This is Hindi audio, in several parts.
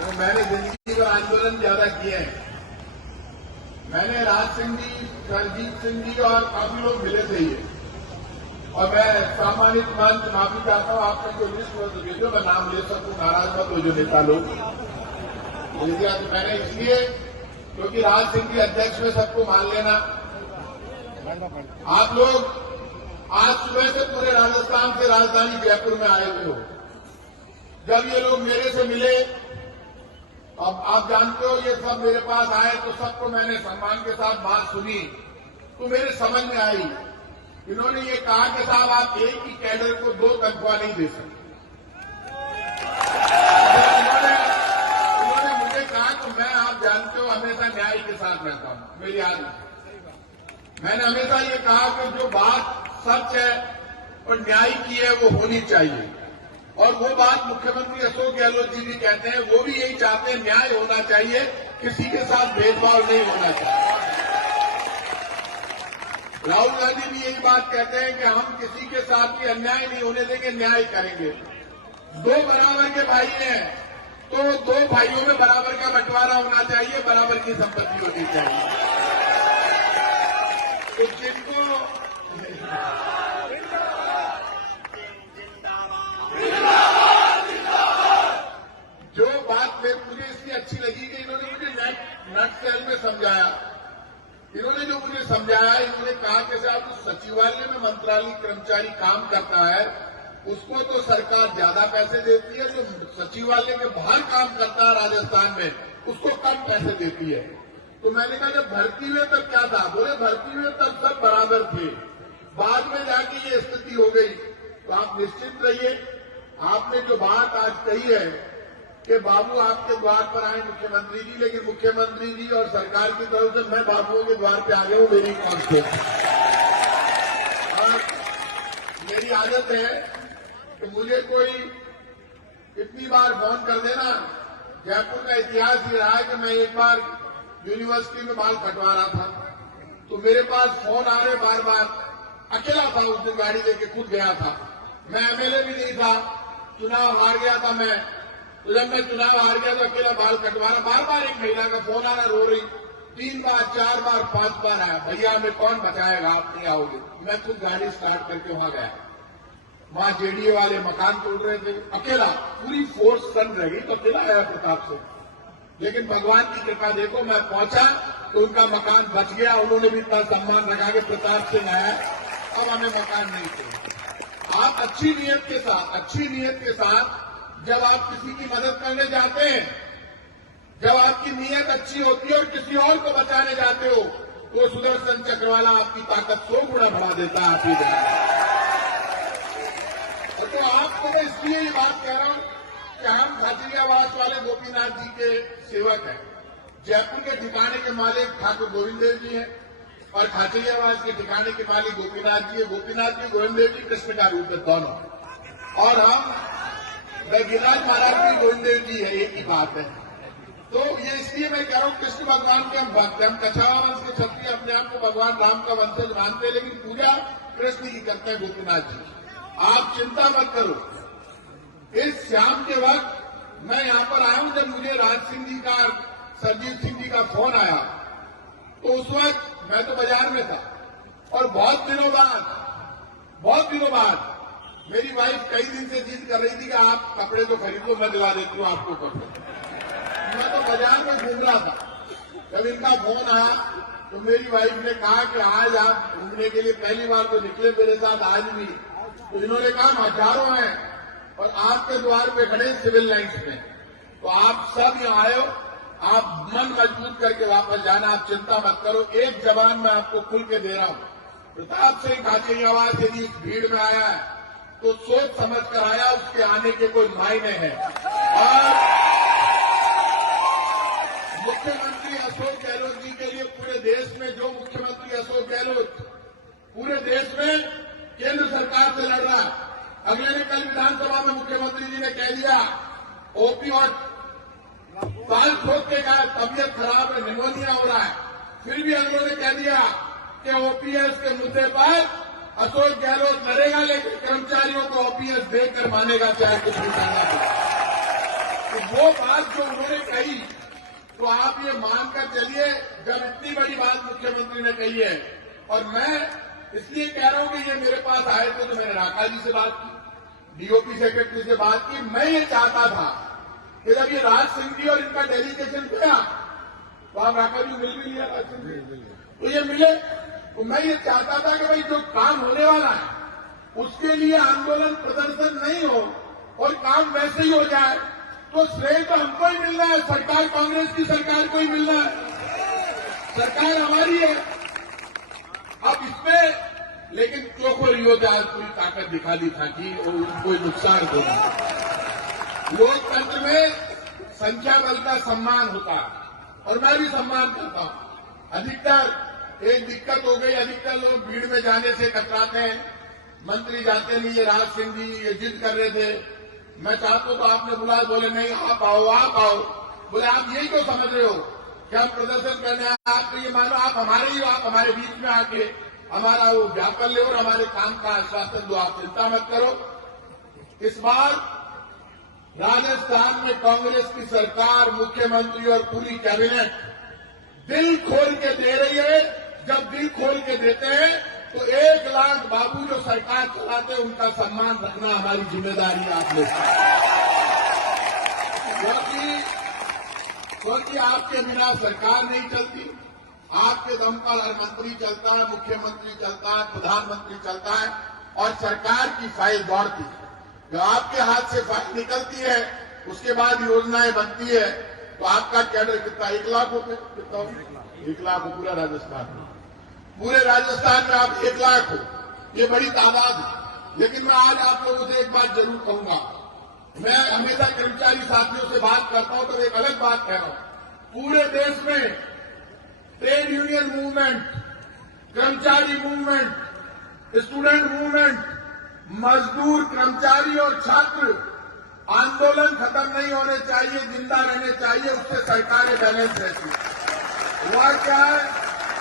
तो मैंने जिंदगी में आंदोलन ज्यादा किए हैं। मैंने राज सिंह जी, रणजीत सिंह जी और काफी लोग मिले थे ये, और मैं सम्मानित मंच माफी चाहता हूँ, आपका जो लिस्ट हो तो भेजो, मैं नाम ले सकूँ, नाराज मत हो जो नेता लोग। तो मैंने इसलिए क्योंकि राज सिंह जी अध्यक्ष में सबको मान लेना। आप लोग आज सुबह से पूरे राजस्थान से राजधानी जयपुर में आए हुए हो। जब ये लोग मेरे से मिले, अब आप जानते हो ये सब मेरे पास आए तो सबको मैंने सम्मान के साथ बात सुनी, तो मेरे समझ में आई। इन्होंने ये कहा कि साहब आप एक ही कैडर को 2 तनख्वाह नहीं दे सकते। उन्होंने मुझे कहा कि मैं, आप जानते हो, हमेशा न्याय के साथ रहता हूं, मेरी आदत है। मैंने हमेशा ये कहा कि जो बात सच है और न्याय की है वो होनी चाहिए, और वो बात मुख्यमंत्री अशोक गहलोत जी भी कहते हैं, वो भी यही चाहते हैं, न्याय होना चाहिए, किसी के साथ भेदभाव नहीं होना चाहिए। राहुल गांधी भी यही बात कहते हैं कि हम किसी के साथ भी अन्याय नहीं होने देंगे, न्याय करेंगे। 2 बराबर के भाई हैं तो 2 भाइयों में बराबर का बंटवारा होना चाहिए, बराबर की संपत्ति होनी चाहिए। तो जिनको जो बात मुझे इसकी अच्छी लगी कि इन्होंने मुझे नटशेल में समझाया। इन्होंने जो मुझे समझाया, इन्होंने कहा कि साहब जो सचिवालय में मंत्रालय कर्मचारी काम करता है उसको तो सरकार ज्यादा पैसे देती है, जो सचिवालय के बाहर काम करता है राजस्थान में उसको कम पैसे देती है। तो मैंने कहा जब भर्ती हुए तब क्या था? बोले भर्ती हुए तब सब बराबर थे, बाद में जाके ये स्थिति हो गई। तो आप निश्चित रहिए, आपने जो बात आज कही है कि बाबू आपके द्वार पर आए मुख्यमंत्री जी, लेकिन मुख्यमंत्री जी और सरकार की तरफ से मैं बाबुओं के द्वार पे आ गया हूं, मेरी कॉन्फ्रेंस। और मेरी आदत है कि मुझे कोई इतनी बार फोन कर देना। जयपुर का इतिहास ये रहा है कि मैं एक बार यूनिवर्सिटी में बाल कटवा रहा था, तो मेरे पास फोन आ रहे बार बार। अकेला था उस दिन, गाड़ी लेके खुद गया था, मैं एमएलए भी नहीं था, चुनाव हार गया था मैं। तो जब मैं चुनाव हार गया तो अकेला बाल कटवाना, बार बार एक महिला का फोन आना, रो रही, 3 बार 4 बार 5 बार आया, भैया हमें कौन बचाएगा, आप नहीं आओगे। मैं खुद गाड़ी स्टार्ट करके वहां गया, वहां जेडीए वाले मकान तोड़ रहे थे, अकेला, पूरी फोर्स सन रही तो अकेला आया प्रताप से। लेकिन भगवान की कृपा देखो, मैं पहुंचा तो उनका मकान बच गया, उन्होंने भी इतना सम्मान रखा कि प्रताप सिंह आया, अब हमें मकान नहीं चाहिए। आप अच्छी नीयत के साथ जब आप किसी की मदद करने जाते हैं, जब आपकी नीयत अच्छी होती है और किसी और को बचाने जाते हो, तो सुदर्शन चक्र वाला आपकी ताकत 100 गुना बढ़ा देता है आपकी दुनिया। तो आपको मैं इसलिए ये बात कह रहा हूं कि हम खाचरियावास वाले गोपीनाथ जी के सेवक हैं। जयपुर के ठिकाने के मालिक ठाकुर गोविंद देव जी हैं और खाचरियावास के ठिकाने के मालिक गोपीनाथ जी है। गोपीनाथ जी, गोविंद देव जी कृष्ण का रूप है दोनों, और हम गिरिराज महाराज भी गोविंद देव जी है, एक ही बात है। तो ये इसलिए मैं कह रहा हूं, कृष्ण भगवान के हम भक्त हैं, हम कछावा वंश के क्षत्रिय अपने आप को भगवान राम का वंशज मानते हैं, लेकिन पूजा कृष्ण की करते हैं गोपीनाथ जी। आप चिंता मत करो, इस शाम के वक्त मैं यहां पर आया हूं। जब मुझे राज सिंह जी का, सरजीत सिंह जी का फोन आया तो उस वक्त मैं तो बाजार में था, और बहुत दिनों बाद मेरी वाइफ कई दिन से जिद कर रही थी कि आप कपड़े तो खरीदो, मैं दिला देती हूँ आपको कपड़े। मैं तो बाजार में घूम रहा था, जब इनका फोन आया तो मेरी वाइफ ने कहा कि आज आप घूमने के लिए पहली बार तो निकले मेरे साथ, आज भी। तो इन्होंने कहा हजारों हैं और आपके द्वार पे खड़े सिविल लाइन्स में, तो आप सब यहाँ आए हो, आप मन मजबूत करके वापस जाना, आप चिंता मत करो। एक जवान मैं आपको खुल के दे रहा हूं, प्रताप सिंह खाचरियावास यदि इस भीड़ में आया है तो सोच समझ कर आया, उसके आने के कोई मायने हैं। और मुख्यमंत्री अशोक गहलोत जी के लिए पूरे देश में, जो मुख्यमंत्री अशोक गहलोत पूरे देश में केंद्र सरकार से लड़ रहा है, अगले ने कल विधानसभा में मुख्यमंत्री जी ने कह दिया, ओपी और बाल खोद के कहा तबियत खराब है, निमोनिया हो रहा है, फिर भी अगलों ने कह दिया कि ओपीएस के मुद्दे पर अशोक गहलोत लड़ेगा, लेकिन कर्मचारियों को ओपीएस देकर मानेगा, चाहे कुछ भी करना पड़े। तो वो बात जो उन्होंने कही, तो आप ये मानकर चलिए, जब इतनी बड़ी बात मुख्यमंत्री ने कही है, और मैं इसलिए कह रहा हूं कि ये मेरे पास आए थे तो मैंने राका जी से बात की, डीओपी सेक्रेटरी से बात की। मैं ये चाहता था कि जब ये राज सिंह जी और इनका डेलीगेशन गया, तो आप राका जी मिल भी लिया राज सिंह जी, तो ये मिले, तो मैं ये चाहता था कि भाई जो काम होने वाला है उसके लिए आंदोलन प्रदर्शन नहीं हो और काम वैसे ही हो जाए, तो श्रेय तो हमको ही मिलना है, सरकार कांग्रेस की सरकार को ही मिलना है, सरकार हमारी है। अब इसमें लेकिन चोखोरी हो जाए, पूरी ताकत दिखा दी था कि कोई नुकसान होगा। लोकतंत्र में संख्या बल का सम्मान होता है और मैं भी सम्मान करता हूं। अधिकतर एक दिक्कत हो गई, अधिकतर लोग भीड़ में जाने से कतराते हैं, मंत्री जाते नहीं। ये राज सिंह जी ये जिद कर रहे थे, मैं चाहता हूं तो आपने बुलाया, बोले नहीं आप आओ आप आओ। बोले आप यही तो समझ रहे हो कि हम प्रदर्शन करने आए, आप तो ये मानो आप हमारे ही हो, आप हमारे बीच में आके हमारा वो ज्ञापन ले और हमारे काम का आश्वासन दो, आप चिंता मत करो। इस बार राजस्थान में कांग्रेस की सरकार, मुख्यमंत्री और पूरी कैबिनेट दिल खोल के दे रही है। जब दिल खोल के देते हैं तो 1 लाख बाबू जो सरकार चलाते हैं उनका सम्मान रखना हमारी जिम्मेदारी है आप लोग की, क्योंकि आपके बिना सरकार नहीं चलती। आपके दम पर हर मंत्री चलता है, मुख्यमंत्री चलता है, प्रधानमंत्री चलता है और सरकार की फाइल दौड़ती है। जब आपके हाथ से फाइल निकलती है उसके बाद योजनाएं बनती है, तो आपका कैडर कितना, 1 लाख हो, कितना हो, 1 लाख हो पूरा राजस्थान में। पूरे राजस्थान में आप 1 लाख हो, ये बड़ी तादाद है। लेकिन मैं आज आप लोगों से एक बात जरूर कहूंगा, मैं हमेशा कर्मचारी साथियों से बात करता हूं तो एक अलग बात कह रहा हूं। पूरे देश में ट्रेड यूनियन मूवमेंट, कर्मचारी मूवमेंट, स्टूडेंट मूवमेंट, मजदूर, कर्मचारी और छात्र आंदोलन खत्म नहीं होने चाहिए, जिंदा रहने चाहिए, उससे सरकारें बैलेंस रहती है। वह क्या है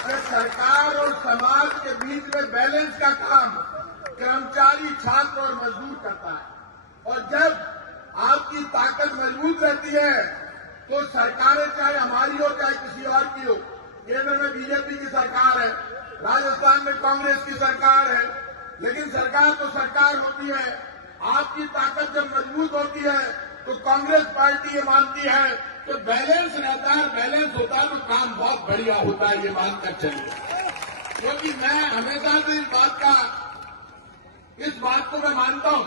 कि सरकार और समाज के बीच में बैलेंस का काम कर्मचारी, छात्र और मजदूर करता है। और जब आपकी ताकत मजबूत रहती है तो सरकारें चाहे हमारी हो चाहे किसी और की हो, केंद्र में बीजेपी की सरकार है, राजस्थान में कांग्रेस की सरकार है, लेकिन सरकार तो सरकार होती है। आपकी ताकत जब मजबूत होती है तो कांग्रेस पार्टी ये मानती है कि बैलेंस रहता है, बैलेंस होता है तो काम बहुत बढ़िया होता है, ये मानकर चलिए। क्योंकि मैं हमेशा से इस बात को मैं मानता हूं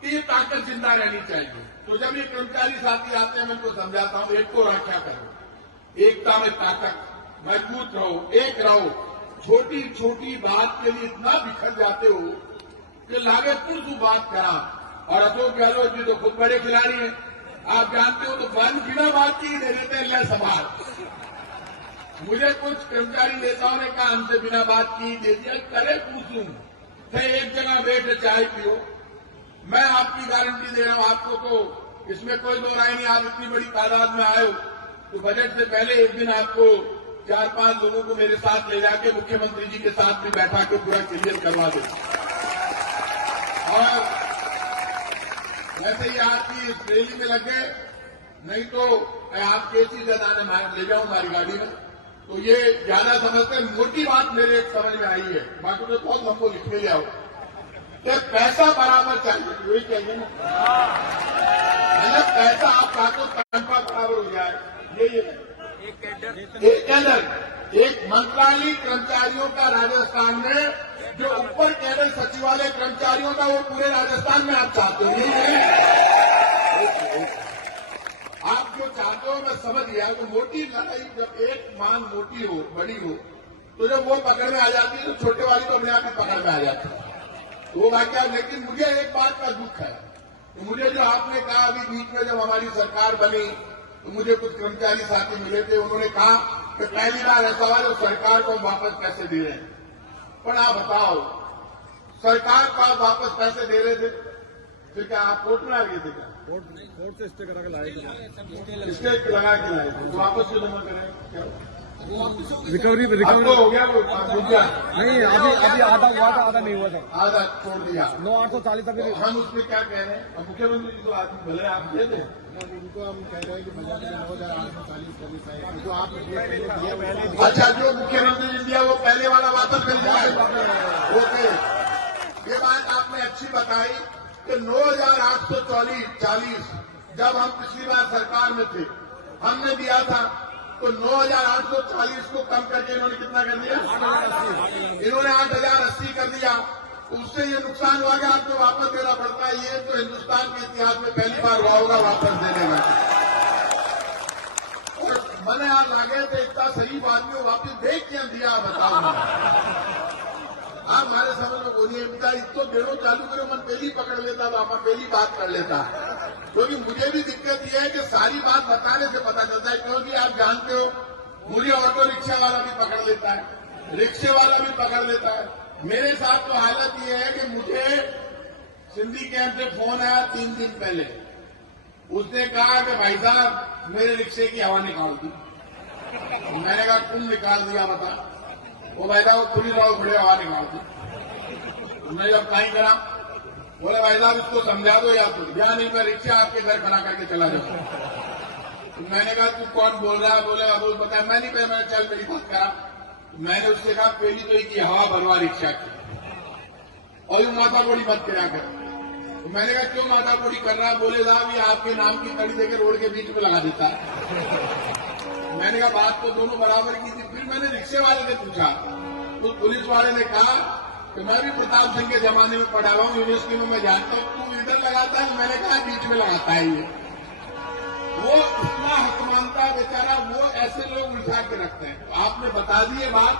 कि ये ताकत जिंदा रहनी चाहिए। तो जब ये कर्मचारी साथी आते हैं मैं उनको समझाता हूं, एक को रक्षा करो, एकता में ताकत, मजबूत रहो, एक रहो। छोटी छोटी बात के लिए इतना बिखर जाते हो कि लागे पुरसू बात करा। और अशोक गहलोत जी तो खुद बड़े खिलाड़ी हैं, आप जानते हो, तो बंद बिना बात की दे देते हैं, ले सवाल। मुझे कुछ कर्मचारी नेताओं ने कहा हमसे बिना बात की दे दिया, करे पूछूं, चाहे एक जगह बैठ चाय पियो। मैं आपकी गारंटी दे रहा हूं आपको, तो इसमें कोई दो राय नहीं। आप इतनी बड़ी तादाद में आए हो तो बजट से पहले एक दिन आपको 4-5 लोगों को मेरे साथ ले जाके मुख्यमंत्री जी के साथ भी बैठा के पूरा क्लियर करवा दो। और वैसे ही आपकी इस रैली में लग गए, नहीं तो मैं आप केसी जदाने ले जाऊं हमारी गाड़ी में, तो ये ज्यादा समझते हैं। मोटी बात मेरे समझ में आई है, बाकी तो बहुत हमको लिखने लिया हो कि पैसा बराबर चाहिए, वही चाहिए ना, मतलब पैसा आप काटो तनख्वाह बराबर हो जाए। ये एक कैडर, एक मंत्रालय कर्मचारियों का राजस्थान में, जो ऊपर कैडर सचिवालय कर्मचारियों का, वो पूरे राजस्थान में आप चाहते हो, नहीं है? आप जो चाहते हो मैं समझ गया। तो मोटी लड़ाई, जब एक मान मोटी हो, बड़ी हो, तो जब वो पकड़ में आ जाती है तो छोटे वाली तो अपने आप ही पकड़ में आ जाती है, तो वो वाक्य। लेकिन मुझे एक बात का दुख है, तो मुझे जो आपने कहा अभी बीच में जब हमारी सरकार बनी तो मुझे कुछ कर्मचारी साथी मिले थे, उन्होंने कहा कि पहली बार ऐसा हुआ तो सरकार को वापस पैसे दे रहे हैं। पर आप बताओ, सरकार को आप वापस पैसे दे रहे थे, फिर क्या आप कोर्ट में आ गए थे? क्या कोर्ट से स्टे लगा के लाए थे, स्टे लगा के लाए थे, तो वापस क्यों जमा करें? क्या रिकवरी अब तो हो गया वो रुक गया। नहीं, अभी आधा हुआ था, आधा नहीं हुआ था। आधा छोड़ दिया। 9,840 अभी तो हम उसमें क्या कह रहे हैं? मुख्यमंत्री जी तो आदमी भले आप दे दें, उनको हम कह रहे हैं कि बजट में 9,840 करनी चाहिए, जो आप अच्छा जो मुख्यमंत्री ने दिया वो पहले वाला वापस कर जाए। ओके, ये बात आपने अच्छी बताई कि 9,840 जब हम पिछली बार सरकार में थे हमने दिया था, तो 9,840 को कम करके इन्होंने कितना कर दिया? इन्होंने 8,080 कर दिया। उससे ये नुकसान हुआ कि आपको वापस देना पड़ता है। ये तो हिंदुस्तान के इतिहास में पहली बार हुआ होगा वापस देने में। और मैंने आप लागे थे इतना सही आदमी वापस देख के दिया, बताओ आप हमारे समझ में बोलिए इतो देनो चालू करो, मन पहली पकड़ लेता तो आप पहली बात कर लेता। क्योंकि मुझे भी दिक्कत यह है कि सारी बात बताने से पता चलता है, क्योंकि आप जानते हो मुझे ऑटो रिक्शा वाला भी पकड़ लेता है, रिक्शे वाला भी पकड़ लेता है। मेरे साथ तो हालत यह है कि मुझे सिंधी कैंप से फोन आया 3 दिन पहले। उसने कहा कि भाई साहब मेरे रिक्शे की हवा निकाल दी। मैंने कहा तुम निकाल दिया बता? वो भाई साहब पूरी रात खड़े हवा निकाल दी। मैं जब कहीं करा बोले भाई साहब इसको समझा दो या तो, या नहीं मैं रिक्शा आपके घर खड़ा करके चला जाऊंगा। तो मैंने कहा तू कौन बोल रहा है? बोले अबूल बता। मैं नहीं पहले, मैंने चल मेरी बात करा। मैंने उससे कहा पहली तो की हवा भरवा रिक्शा की, और यू माथा बोली मत करा कर। तो मैंने कहा क्यों माथा बोली कर रहा है? बोले साहब ये आपके नाम की कड़ी देकर रोड के बीच में लगा देता है। मैंने कहा बात तो दोनों बराबर की थी। फिर मैंने रिक्शे वाले से पूछा, तो पुलिस वाले ने कहा कि मैं भी प्रताप सिंह के जमाने में पढ़ा हुआ हूं, यूनिवर्सिटी में मैं जानता हूं, तू इधर लगाता है। मैंने कहा बीच में लगाता है ये। वो इतना हक मानता है बेचारा, वो ऐसे लोग उठा के रखते हैं। तो आपने बता दी ये बात,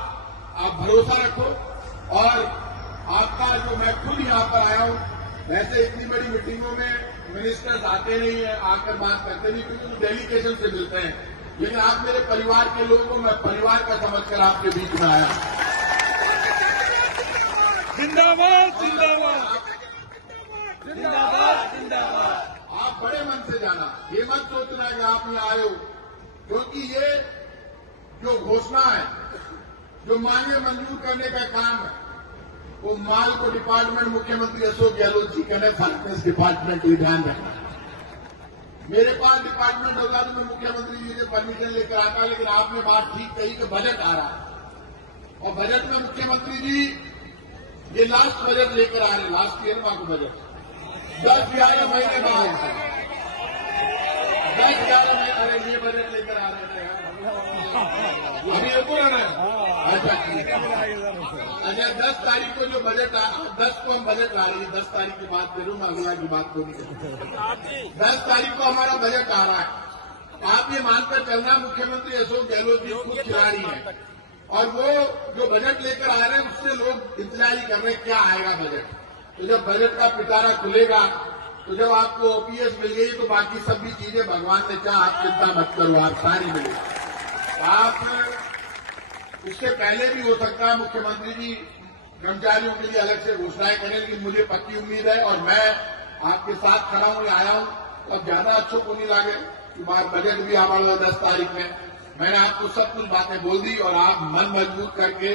आप भरोसा रखो। और आपका जो मैं खुद यहाँ पर आया हूँ, वैसे इतनी बड़ी मीटिंगों में मिनिस्टर्स आते नहीं है, आकर बात करते नहीं, क्योंकि डेलीगेशन से मिलते हैं। लेकिन आप मेरे परिवार के लोगों को मैं परिवार का समझकर आपके बीच में आया। जिंदाबाद जिंदाबाद जिंदाबाद जिंदाबाद। आप बड़े मन से जाना, ये मत सोचना कि आप यहाँ आए हो, क्योंकि ये जो घोषणा है, जो मांगे मंजूर करने का काम है, वो माल को डिपार्टमेंट मुख्यमंत्री अशोक गहलोत जी कहने फाइनेंस डिपार्टमेंट को ध्यान रखना। मेरे पास डिपार्टमेंट होगा तो मैं मुख्यमंत्री जी से परमिशन लेकर आता, लेकिन आपने बात ठीक कही कि बजट आ रहा है, और बजट में मुख्यमंत्री जी ये लास्ट बजट लेकर आ रहे हैं, लास्ट ईयर का बजट 10-11 महीने बाद, 10-11 महीने। अरे ये बजट लेकर आ रहे हैं अभी तो आ रहे हैं। अच्छा ठीक है। अच्छा 10 तारीख को जो बजट 10 को हम बजट ला रही है, 10 तारीख की बात करूँ मैं, अगला की बात को नहीं करूँ। 10 तारीख को हमारा बजट आ रहा है। आप ये मानकर चलना मुख्यमंत्री अशोक गहलोत जी खुद खिलाड़ी है, और वो जो बजट लेकर आ रहे हैं उससे लोग इंतजार ही कर रहे हैं क्या आएगा बजट। तो जब बजट का पिटारा खुलेगा, तो जब आपको ओपीएस मिल गई तो बाकी सभी चीजें भगवान ने चाहा, आप चिंता मत करो, आप सारी मिलेगी। आप उससे पहले भी हो सकता है मुख्यमंत्री जी कर्मचारियों के लिए अलग से घोषणाएं करें, लेकिन मुझे पक्की उम्मीद है और मैं आपके साथ खड़ा हूं, आया हूं, तब ज्यादा अच्छों को नहीं लागे कि बात बजट भी हमारा 10 तारीख में। मैंने आपको सब कुछ बातें बोल दी, और आप मन मजबूत करके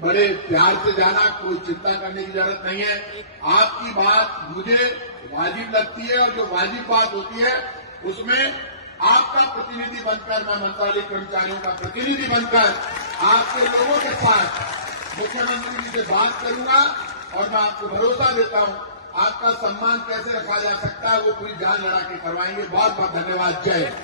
बड़े प्यार से जाना, कोई चिंता करने की जरूरत नहीं है। आपकी बात मुझे वाजिब लगती है, और जो वाजिब बात होती है उसमें आपका प्रतिनिधि बनकर, मैं मंत्रालय कर्मचारियों का प्रतिनिधि बनकर आपके लोगों के साथ मुख्यमंत्री जी से बात करूंगा, और मैं आपको भरोसा देता हूं आपका सम्मान कैसे रखा जा सकता है वो पूरी जान लड़ा के करवाएंगे। बहुत बहुत धन्यवाद। जय हिंद।